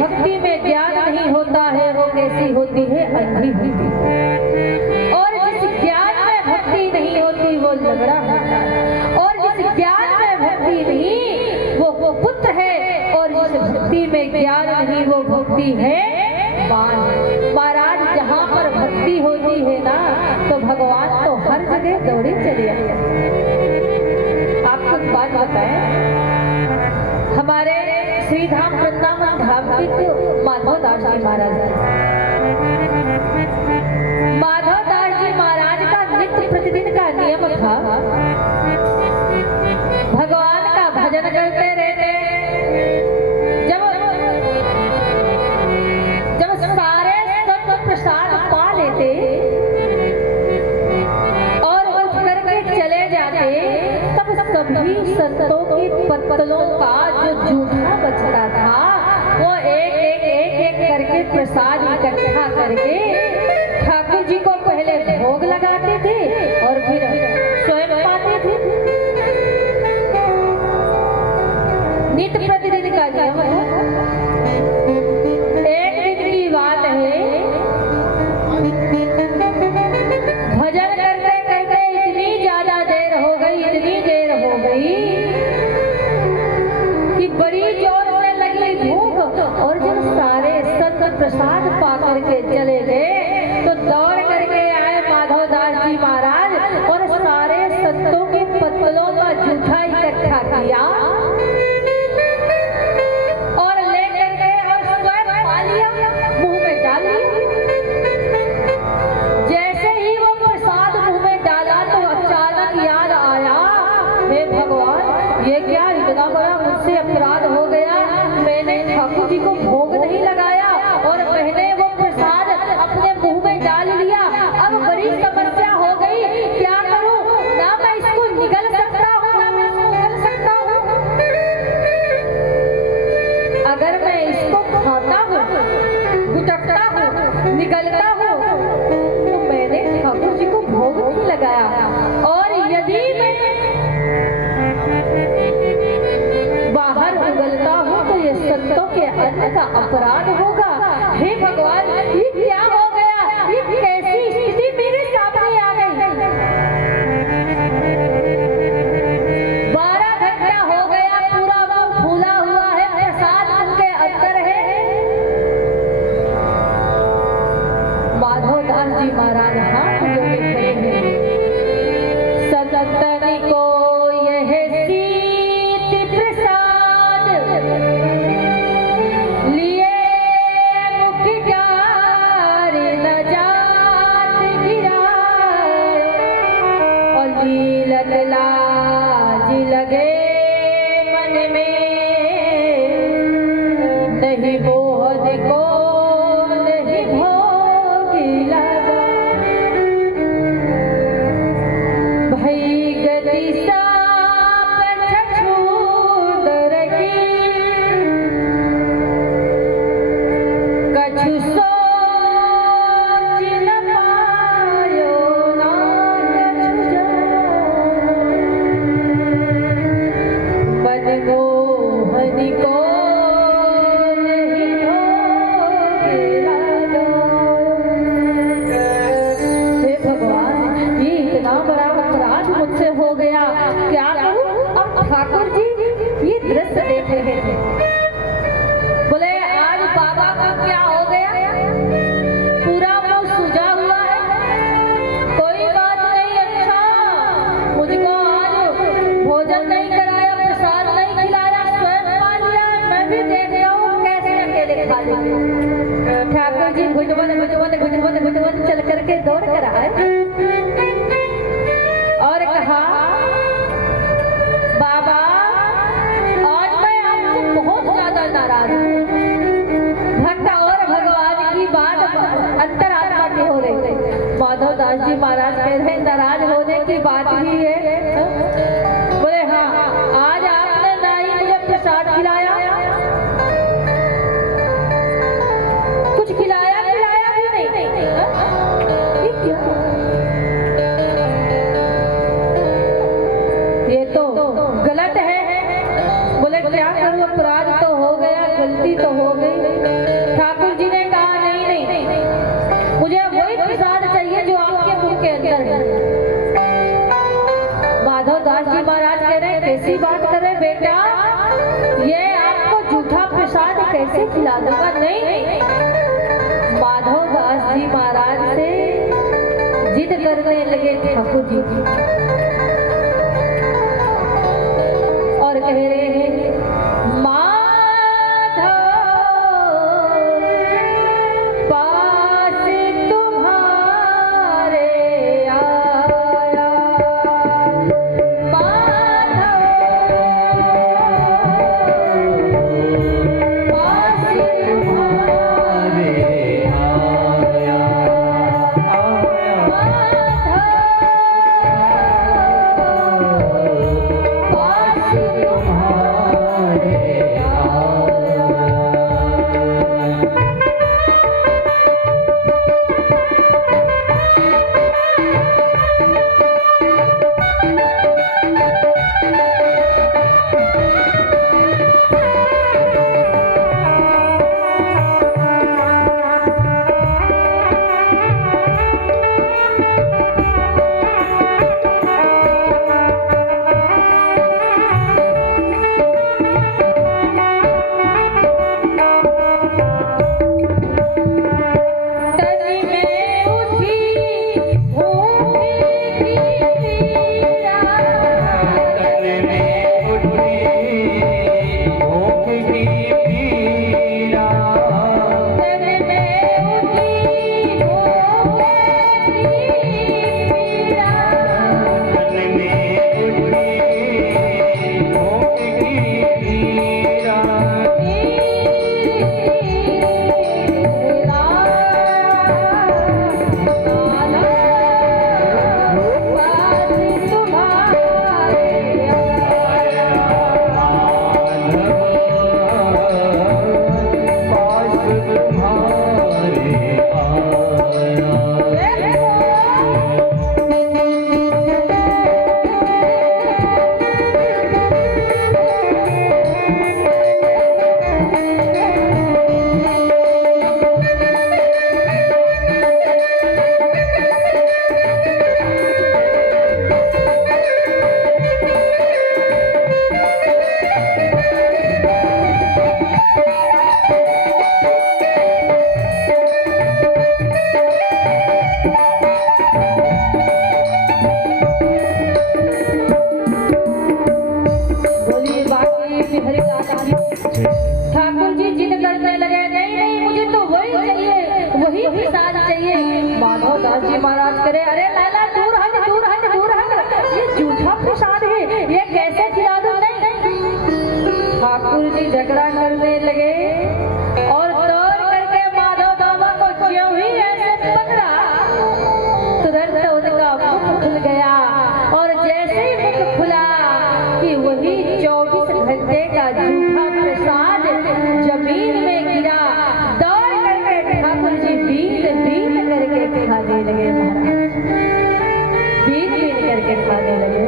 भक्ति में ज्ञान नहीं होता है वो कैसी होती है, अंधी भक्ति। और जिस ज्ञान में भक्ति नहीं होती वो लंगड़ा होता है, और जिस ज्ञान में भक्ति नहीं वो पुत्र है, और जिस भक्ति में ज्ञान नहीं वो भक्ति है बाण। महाराज जहाँ पर भक्ति होती है ना तो भगवान तो हर जगह दौड़े चले आते हैं। आपको एक बात बताएं, हमारे श्रीधाम वृंदावन धाम के माधव दास जी महाराज, माधव दास जी महाराज का नित्य प्रतिदिन का नियम था, भगवान का भजन करते रहते। जब सारे संत प्रसाद पा लेते और उठ करके चले जाते, तब सभी संतों के पत्तलों का जो जूठा बचता था वो एक करके प्रसाद इकट्ठा करके ठाकुर जी को पहले भोग लगाते थे और फिर स्वयं पाते थे। नित्य प्रतिदिन का नियम है। एक दिन की बात है, भजन करते करते इतनी ज्यादा देर हो गई, इतनी देर हो गई कि बड़ी जोर से लगी भूख, और जब सारे संत प्रसाद पा करके चले गए तो दौड़ करके आए माधव दास जी महाराज और सारे संतों के पत्तलों का जूठा इकट्ठा किया और लेकर के और स्वयं पा लिया, मुंह में डाल लिया। जैसे ही वो प्रसाद मुंह में डाला तो अचानक याद आया, हे भगवान ये क्या इतना बड़ा मुझसे अपराध हो गया, मैंने ठाकुर जी को भोग नहीं लगाया और मैंने वो प्रसाद अपने मुंह में डाल लिया। अब बड़ी समस्या हो गई, क्या करूं? ना मैं इसको निगल सकता हूं, ना मैं इसको निगल सकता हूं। अगर मैं इसको खाता हूं, गुटकता हूं, निगलता हूं तो मैंने ठाकुर जी को भोग नहीं लगाया, और यदि मैं बाहर उगलता हूँ तो ये संतों के अन्न का अपराध होगा। हे भगवान ये क्या हो गया, ये कैसी स्थिति मेरे सामने आ गई। 12 घंटा हो गया, पूरा मुंह फूला हुआ है, प्रसाद उनके अंदर है। माधव दास जी महाराज हाथ जोड़े खड़े हैं, सततनी को यह सीत प्रसाद लिए मुख डार न जात गिराए, और लीलत लाज लगे मन में, नहीं बोध को नहीं भोगी लगा। भई गति साप छछूंदर की, कछु सोच न पायो ना कछु जान, मनमोहन को नहीं भोगे लगा। हे भगवान ये इतना बड़ा अपराध मुझसे हो गया, क्या करूं? अब ठाकुर जी ये दृश्य देख रहे थे, बोले आज बाबा को क्या हो गया, पूरा मुंह सूजा हुआ है। कोई बात नहीं, अच्छा मुझको आज भोजन नहीं कराया, प्रसाद नहीं खिलाया, स्वयं पा लिया, मैं भी देखता हूँ कैसे अकेले खा लेंगे। ठाकुर जी घुटवन घुटवन घुटवन घुटवन चल करके दौड़ कर आए और कहा, बाबा आज मैं आपसे बहुत ज्यादा नाराज हूँ। भक्त और भगवान की बात अंतरात्मा की हो रही। माधव दास जी महाराज कह रहे नाराज होने की बात ही है। बोले हाँ, आज आपने ना ही मुझे प्रसाद खिलाया, कुछ खिलाया भी नहीं। ये क्यों? ये तो गलत है। बोले क्या करूं, अपराध तो हो गया, गलती तो हो गई, कैसे खिला दूंगा? नहीं, माधव दास जी महाराज से जिद करने लगे ठाकुर जी और कह रहे हैं माधव पास तुम्हारे आया, माधव पास तुम्हारे आया, ठाकुर जी जिद करने लगे नहीं नहीं मुझे तो वही चाहिए, वही प्रसाद चाहिए। माधव दास जी महाराज करे अरे लाला दूर हट दूर हट दूर हट, ये झूठा प्रसाद है, ये कैसे खिला दूं? नहीं, ठाकुर जी झगड़ा करने लगे और दौड़ करके माधव बाबा को ज्यों ही ऐसे पकड़ा तुरंत उनका मुख खुल गया और जैसे ही मुख खुला कि वही 24 घंटे का झूठा प्रसाद जमीन में गिरा। दौड़ करके ठाकुर जी बीन बीन करके खाने लगे महाराज, बीन बीन करके खाने लगे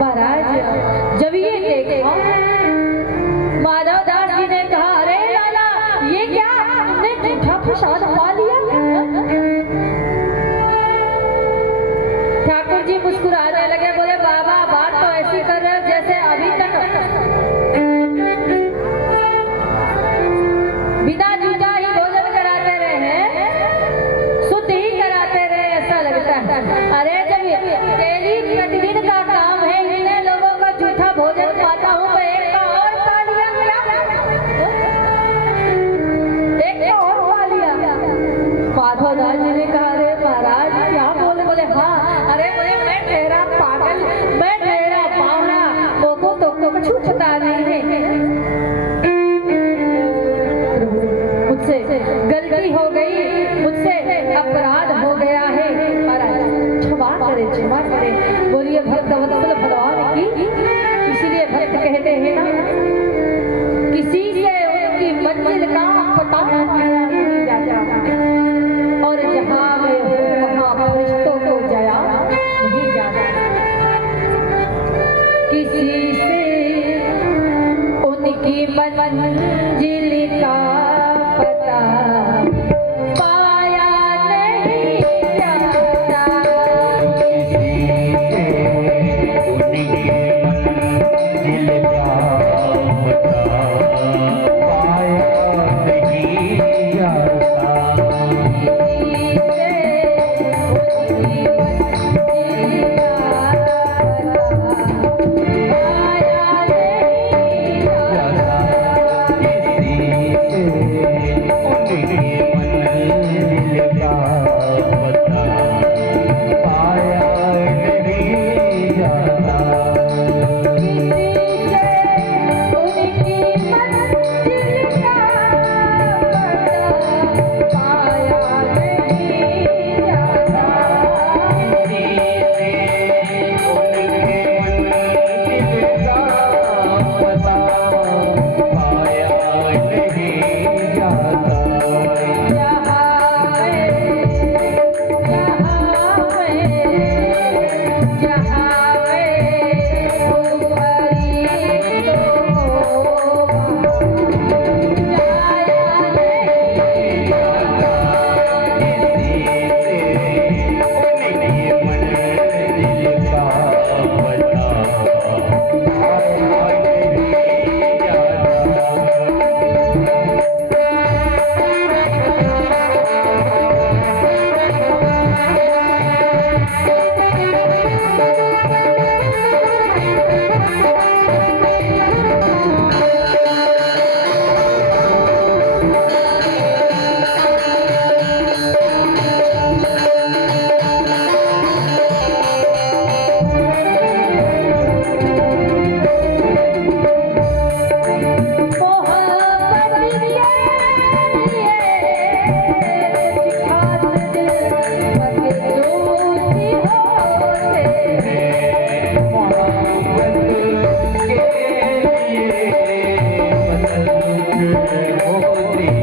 महाराज। जब ये देखा माधव दास जी ने कहा अरे लाला ये क्या तुमने झूठा प्रसाद खा लिया? ठाकुर जी मुस्कुराने लगे, बोले बाबा बात तो ऐसी कर रहे हो जैसे अभी तक बिना जूझा ही भोजन कराते रहे हैं, शुद्ध ही कराते रहे, ऐसा लगता है। अरे जब डेली प्रतिदिन का काम है, इतने लोगों का झूठा भोजन खाता हूँ मैं, एक का और खा लिया क्या? एक का और खा लिया? माधव दास जी ने कहा अरे महाराज क्या बोले? बोले हाँ अरे बोले मैं तेरा पागल, मैं तेरा बावड़ा, लोगों तो कुछ पता नहीं है, मुझसे गलती हो गई, मुझसे अपराध हो गया है महाराज, क्षमा करे क्षमा करे। बोलिए भक्त वत्सल भगवान की। इसीलिए भक्त कहते हैं ना किसी से उनकी मंजिल का पता नहीं जाता और जहाँ मैं हूँ वहाँ फरिश्तों को जया नहीं जाता। किसी से उनकी मंजिल का पता पाया नहीं जाता, किसी से उनकी मंजिल का पता पाया होती